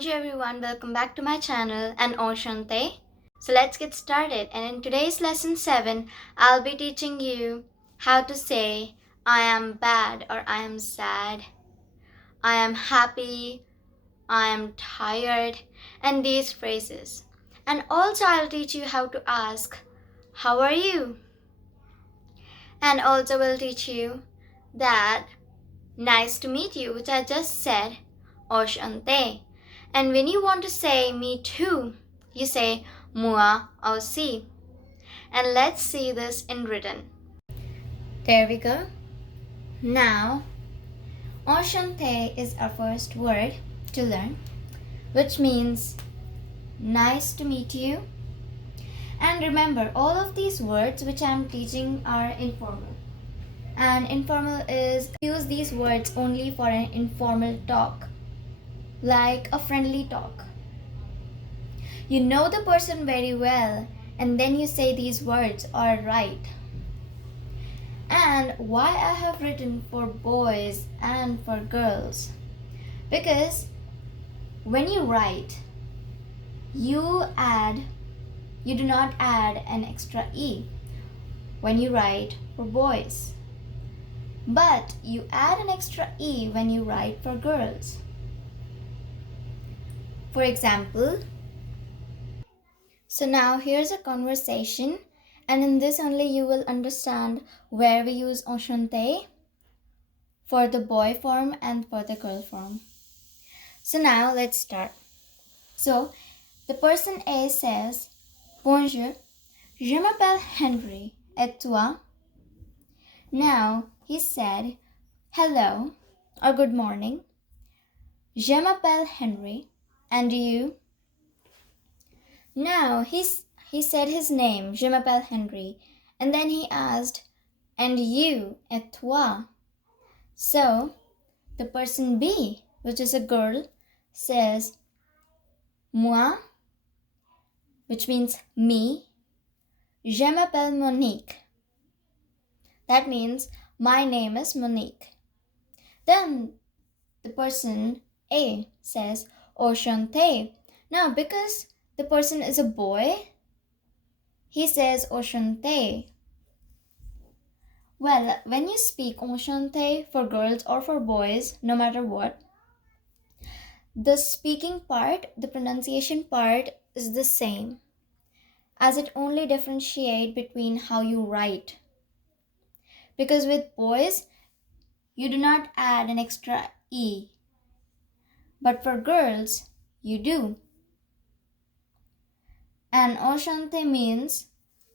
Bonjour everyone, welcome back to my channel and Enchante. So let's get started, and in today's lesson 7, I'll be teaching you how to say I am bad or I am sad, I am happy, I am tired, and these phrases. And also I'll teach you how to ask how are you? And also will teach you that nice to meet you, which I just said, Enchante. And when you want to say me too, you say moi aussi. And let's see this in written. There we go. Now, Enchante is our first word to learn, which means nice to meet you. And remember, all of these words which I'm teaching are informal. And informal is use these words only for an informal talk, like a friendly talk. You know the person very well, and then you say these words are right. And why I have written for boys and for girls? Because when you write, you do not add an extra E when you write for boys. But you add an extra E when you write for girls. For example, so now here's a conversation, and in this only you will understand where we use Enchante for the boy form and for the girl form. So now let's start. So the person A says, Bonjour, je m'appelle Henry, et toi? Now he said, hello or good morning. Je m'appelle Henry, and you? Now he said his name, je m'appelle Henry, and then he asked, and you, et toi? So the person B, which is a girl, says, moi, which means me, je m'appelle Monique. That means my name is Monique. Then the person A says, Enchante. Now because the person is a boy, he says Enchante. Well, when you speak Enchante for girls or for boys, no matter what, the speaking part, the pronunciation part is the same, as it only differentiates between how you write. Because with boys, you do not add an extra E, but for girls, you do. And Enchante means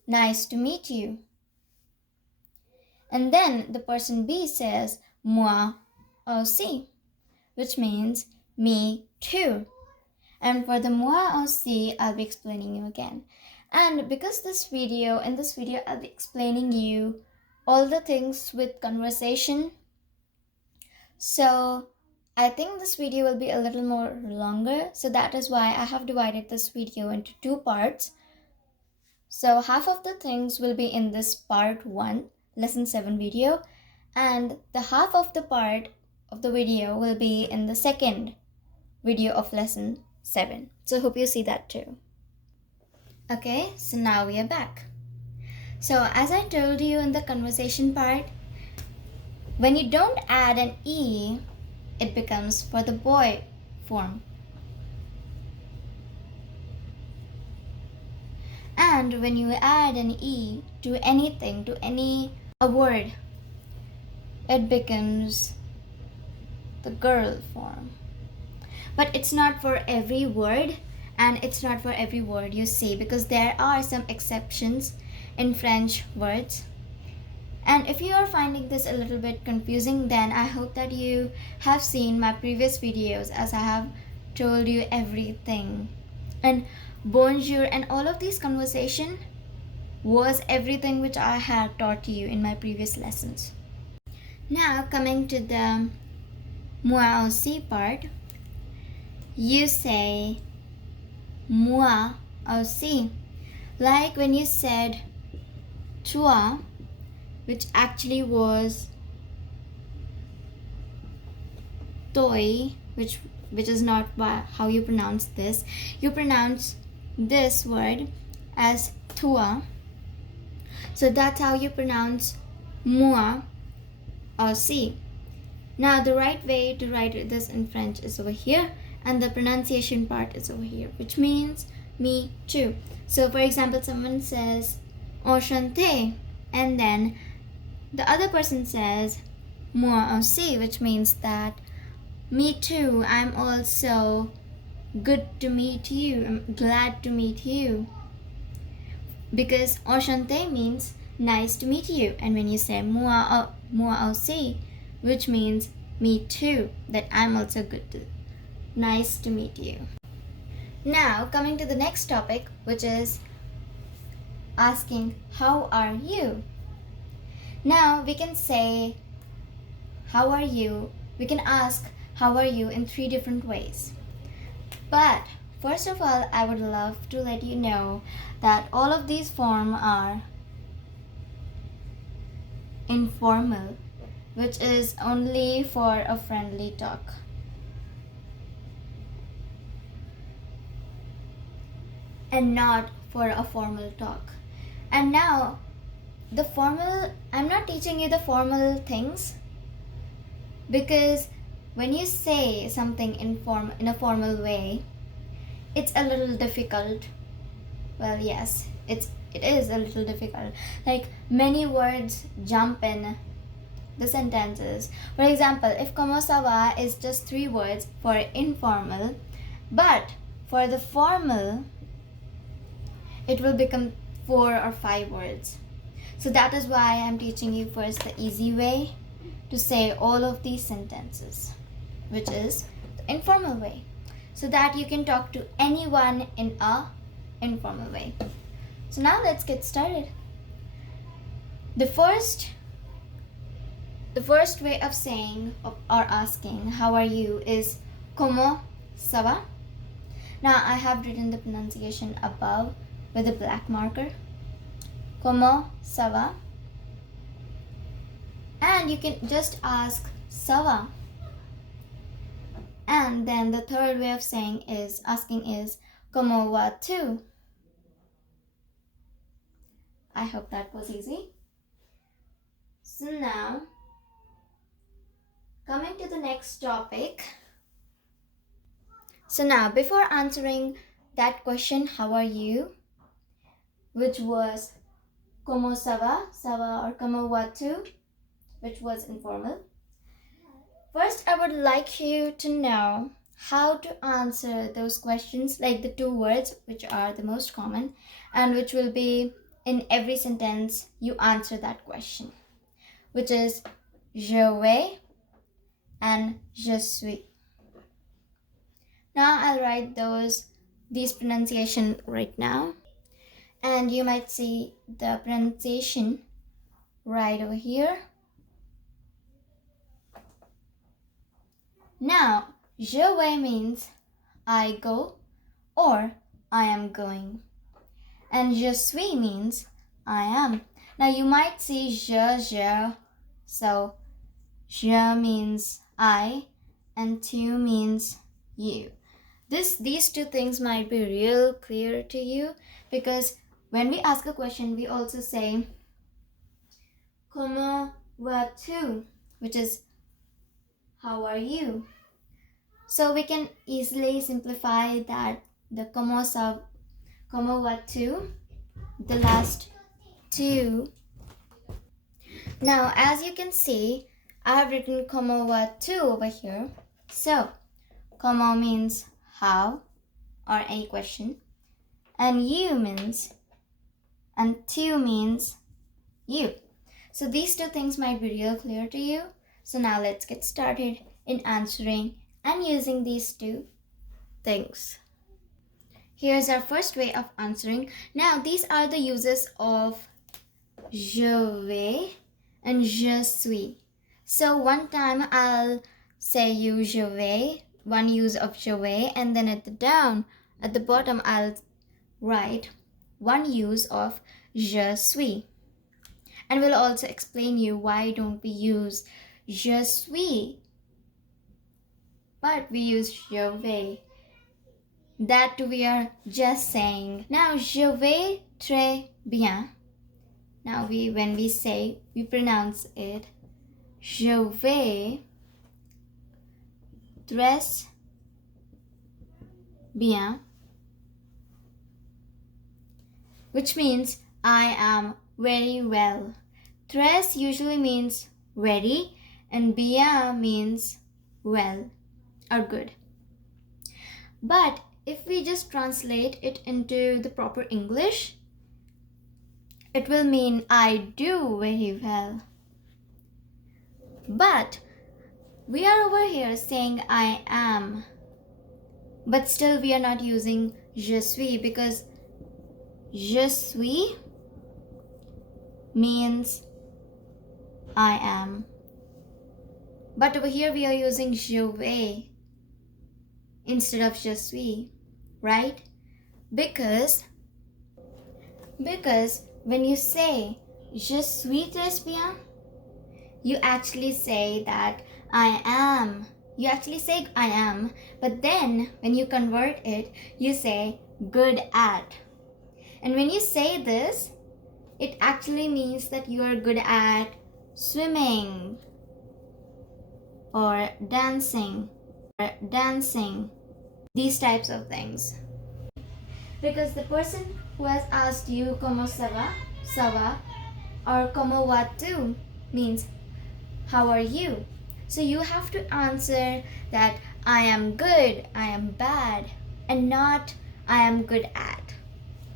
nice to meet you. And then the person B says moi aussi, which means me too. And for the moi aussi, I'll be explaining you again. And because in this video, I'll be explaining you all the things with conversation. So I think this video will be a little more longer. So that is why I have divided this video into 2 parts. So half of the things will be in this part 1, lesson 7 video. And the half of the part of the video will be in the second video of lesson 7. So hope you see that too. Okay, so now we are back. So as I told you in the conversation part, when you don't add an E, it becomes for the boy form. And when you add an E to anything, to a word, it becomes the girl form. But it's not for every word, and it's not for every word you see, because there are some exceptions in French words. And if you are finding this a little bit confusing, then I hope that you have seen my previous videos, as I have told you everything. And bonjour and all of these conversation was everything which I had taught you in my previous lessons. Now coming to the moi aussi part, you say moi aussi. Like when you said toi, which actually was toi, which is not how you pronounce this. You pronounce this word as tua. So that's how you pronounce moi aussi. Now the right way to write this in French is over here, and the pronunciation part is over here, which means me too. So for example, someone says enchanté, and then the other person says moi aussi, which means that me too, I'm also good to meet you, I'm glad to meet you. Because enchanté means nice to meet you, and when you say moi aussi, which means me too, that I'm also nice to meet you. Now coming to the next topic, which is asking how are you. Now we can say how are you, we can ask how are you in 3 different ways. But first of all, I would love to let you know that all of these forms are informal, which is only for a friendly talk. And not for a formal talk. And now the formal, I'm not teaching you the formal things, because when you say something in a formal way, it's a little difficult. Well, yes, it is a little difficult. Like many words jump in the sentences. For example, if como ça va is just 3 words for informal, but for the formal it will become 4 or 5 words. So that is why I'm teaching you first the easy way to say all of these sentences, which is the informal way, so that you can talk to anyone in a informal way. So now let's get started. The first way of saying or asking how are you is como ça va. Now I have written the pronunciation above with a black marker. Como ça va? And you can just ask ça va. And then the third way of asking is como vas-tu? I hope that was easy. So now, coming to the next topic. So now, before answering that question, how are you, which was como ça va or como vas-tu, which was informal. First, I would like you to know how to answer those questions, like the 2 words which are the most common and which will be in every sentence you answer that question, which is je vais and je suis. Now I'll write these pronunciation right now, and you might see the pronunciation right over here. Now, je vais means I go or I am going, and je suis means I am. Now you might see je, so je means I and tu means you. These 2 things might be real clear to you, because when we ask a question, we also say como vas-tu, which is how are you. So we can easily simplify that the como vas-tu, the last 2. Now as you can see, I have written como vas-tu over here. So como means how or any question, and you means, and tu means you. So these 2 things might be real clear to you. So now let's get started in answering and using these 2 things. Here's our first way of answering. Now these are the uses of je vais and je suis. So one time I'll say you je vais, one use of je vais, and then at the bottom I'll write one use of je suis. And we'll also explain you why don't we use je suis. but we use je vais. That we are just saying. Now, je vais très bien. Now, when we say, we pronounce it, je vais très bien, which means I am very well. Tres usually means very, and bien means well or good. But if we just translate it into the proper English, it will mean I do very well. But we are over here saying I am, but still we are not using je suis, because je suis means I am. But over here we are using je vais instead of je suis, right? Because when you say je suis très bien, you actually say that I am. You actually say I am, but then when you convert it, you say good at. And when you say this, it actually means that you are good at swimming or dancing, these types of things. Because the person who has asked you como ça va, or como va tu means how are you? So you have to answer that I am good, I am bad, and not I am good at,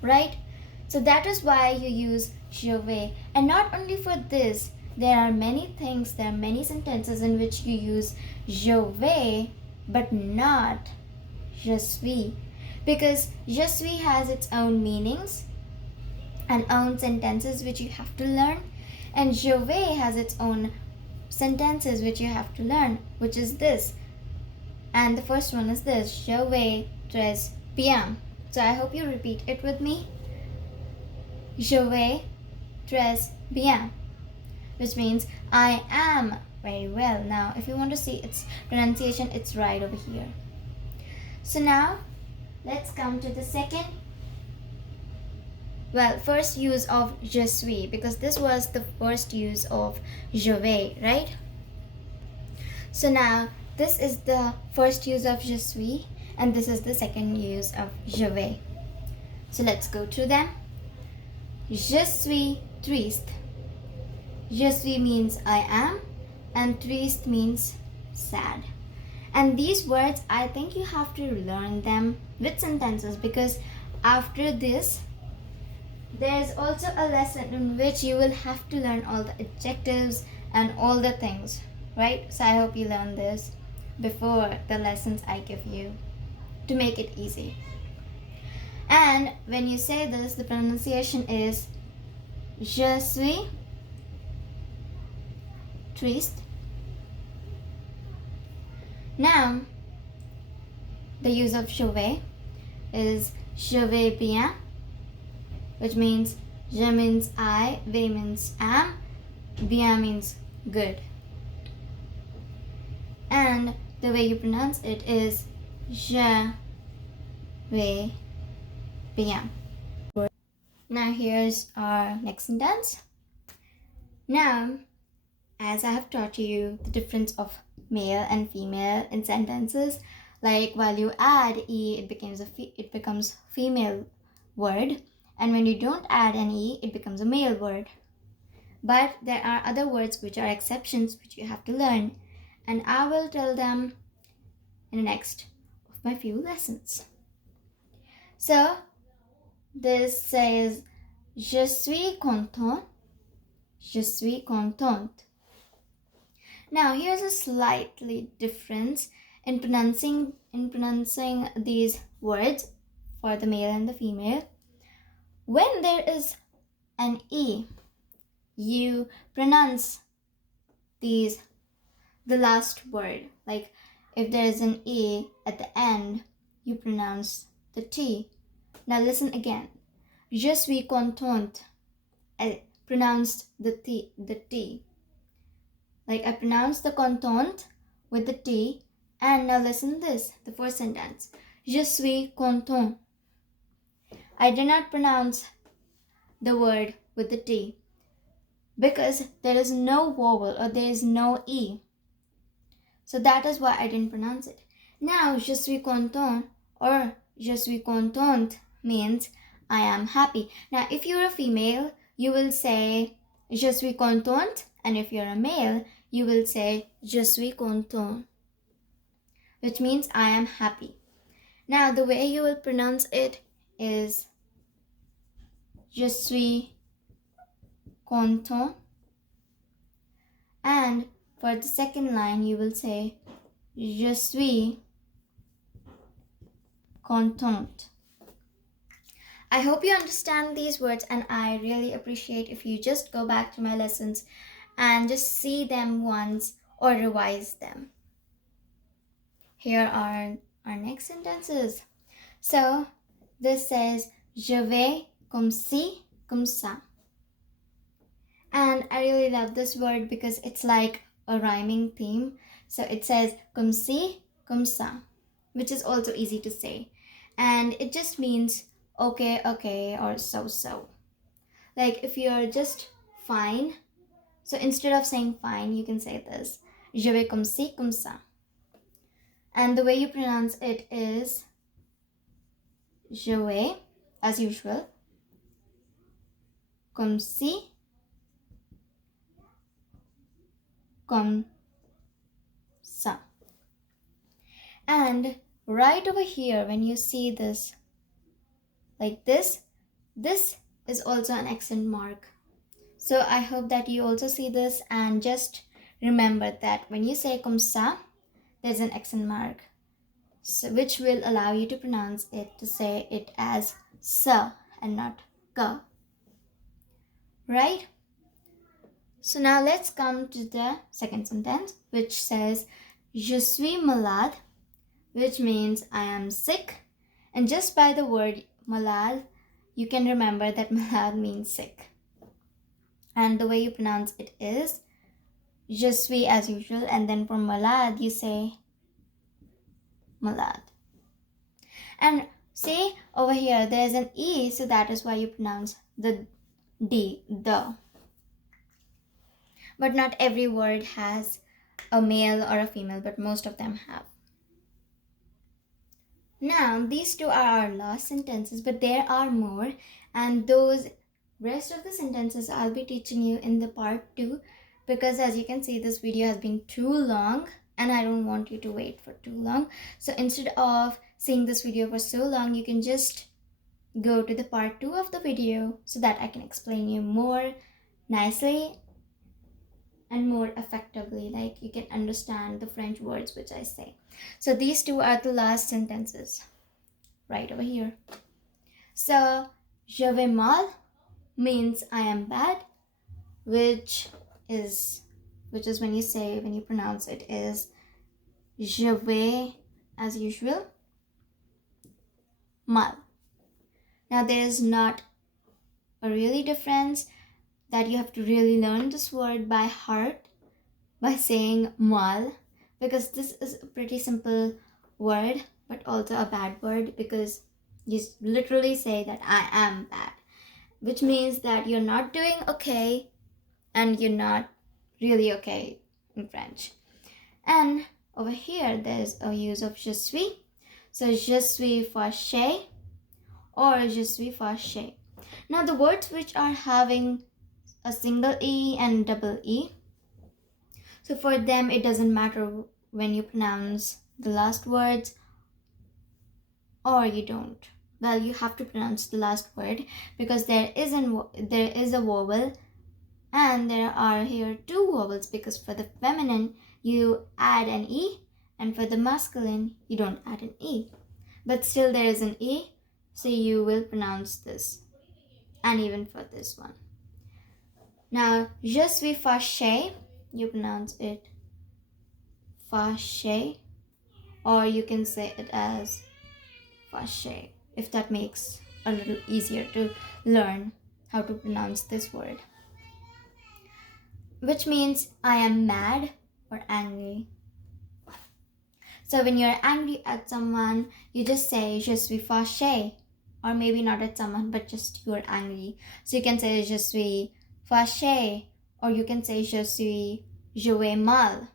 right? So that is why you use je vais. And not only for this, there are many things, there are many sentences in which you use je vais, but not je suis. Because je suis has its own meanings and own sentences which you have to learn, and je vais has its own sentences which you have to learn, which is this. And the first one is this: je vais très bien. So I hope you repeat it with me. Je vais très bien, which means I am very well. Now, if you want to see its pronunciation, it's right over here. So now, let's come to the first use of je suis, because this was the first use of je vais, right? So now, this is the first use of je suis, and this is the second use of je vais. So let's go through them. Je suis triste. Je suis means I am, and triste means sad. And these words, I think you have to learn them with sentences, because after this, there's also a lesson in which you will have to learn all the adjectives and all the things, right? So I hope you learn this before the lessons I give you to make it easy. And when you say this, the pronunciation is je suis triste. Now, the use of je vais is je vais bien, which means je means I, vais means am, bien means good. And the way you pronounce it is je vais bien. Now here's our next sentence. Now, as I have taught you the difference of male and female in sentences, like while you add e, it becomes female word, and when you don't add an e, it becomes a male word. But there are other words which are exceptions which you have to learn, and I will tell them in the next of my few lessons. So this says je suis content, je suis contente. Now here's a slightly difference in pronouncing these words for the male and the female. When there is an e, you pronounce the last word. Like if there is an e at the end, you pronounce the t. Now listen again. Je suis contente. I pronounced the t. Like I pronounced the contente with the t, And now listen to this, the first sentence. Je suis content. I did not pronounce the word with the T because there is no vowel or there is no E. So that is why I didn't pronounce it. Now, je suis content or je suis contente means I am happy. Now, if you're a female, you will say je suis contente, and if you're a male, you will say je suis content, which means I am happy. Now, the way you will pronounce it is je suis content, and for the second line, you will say je suis contente. I hope you understand these words, and I really appreciate if you just go back to my lessons and just see them once or revise them. Here are our next sentences. So this says je vais comme ci, comme ça. And I really love this word because it's like a rhyming theme. So it says comme ci, comme ça, which is also easy to say. And it just means okay, okay, or so. Like if you're just fine, so instead of saying fine, you can say this. Je vais comme ci, comme ça. And the way you pronounce it is je vais, as usual, comme ci, comme ça. And right over here, when you see this, like this is also an accent mark. So I hope that you also see this and just remember that when you say comme ça, there's an accent mark, so, which will allow you to pronounce it to say it as sa and not ka. Right? So now let's come to the second sentence, which says je suis malade, which means I am sick. And just by the word malade, you can remember that malade means sick. And the way you pronounce it is je suis as usual, and then for malade you say malade. And see over here there's an E, so that is why you pronounce the D, the. But not every word has a male or a female, but most of them have. Now these two are our last sentences, but there are more, and those rest of the sentences I'll be teaching you in the part 2, because as you can see this video has been too long and I don't want you to wait for too long. So instead of seeing this video for so long, you can just go to the part 2 of the video so that I can explain you more nicely and more effectively, like you can understand the French words which I say. So these two are the last sentences right over here. So je vais mal means I am bad, which is when you pronounce it is je vais as usual, mal. Now there is not a really difference that you have to really learn this word by heart by saying mal, because this is a pretty simple word but also a bad word, because you literally say that I am bad, which means that you're not doing okay and you're not really okay in French. And over here there's a use of je suis. So je suis fâché or je suis fâché. Now the words which are having a single E and double E, so for them it doesn't matter when you pronounce the last words or you don't. Well, you have to pronounce the last word because there is a vowel, and there are here two vowels, because for the feminine you add an E and for the masculine you don't add an E, but still there is an E, so you will pronounce this, and even for this one. Now je suis fâché, you pronounce it fâché, or you can say it as fâché, if that makes a little easier to learn how to pronounce this word, which means I am mad or angry. So when you're angry at someone, you just say je suis fâché, or maybe not at someone, but just you're angry. So you can say je suis fâché, or you can say je vais mal.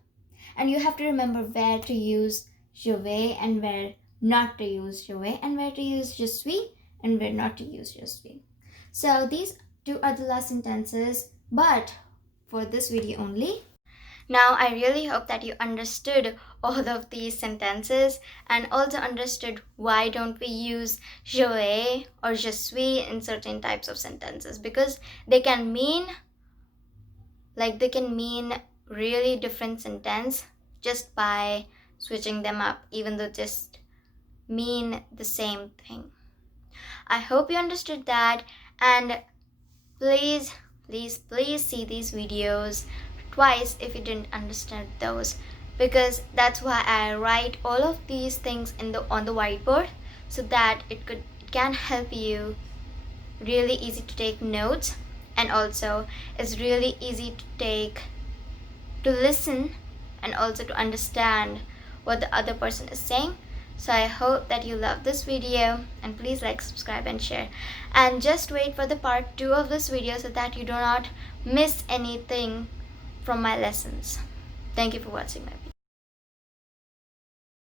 And you have to remember where to use je vais and where not to use je vais, and where to use je suis and where not to use je suis. So these two are the last sentences, but for this video only. Now I really hope that you understood all of these sentences and also understood why don't we use je vais or je suis in certain types of sentences, because they can mean really different sentence just by switching them up, even though just mean the same thing. I hope you understood that, and please see these videos twice if you didn't understand those, because that's why I write all of these things on the whiteboard, so that it can help you really easy to take notes, and also it's really easy to listen and also to understand what the other person is saying. So I hope that you love this video, and please like, subscribe and share, and just wait for the part 2 of this video so that you do not miss anything from my lessons. Thank you for watching my video.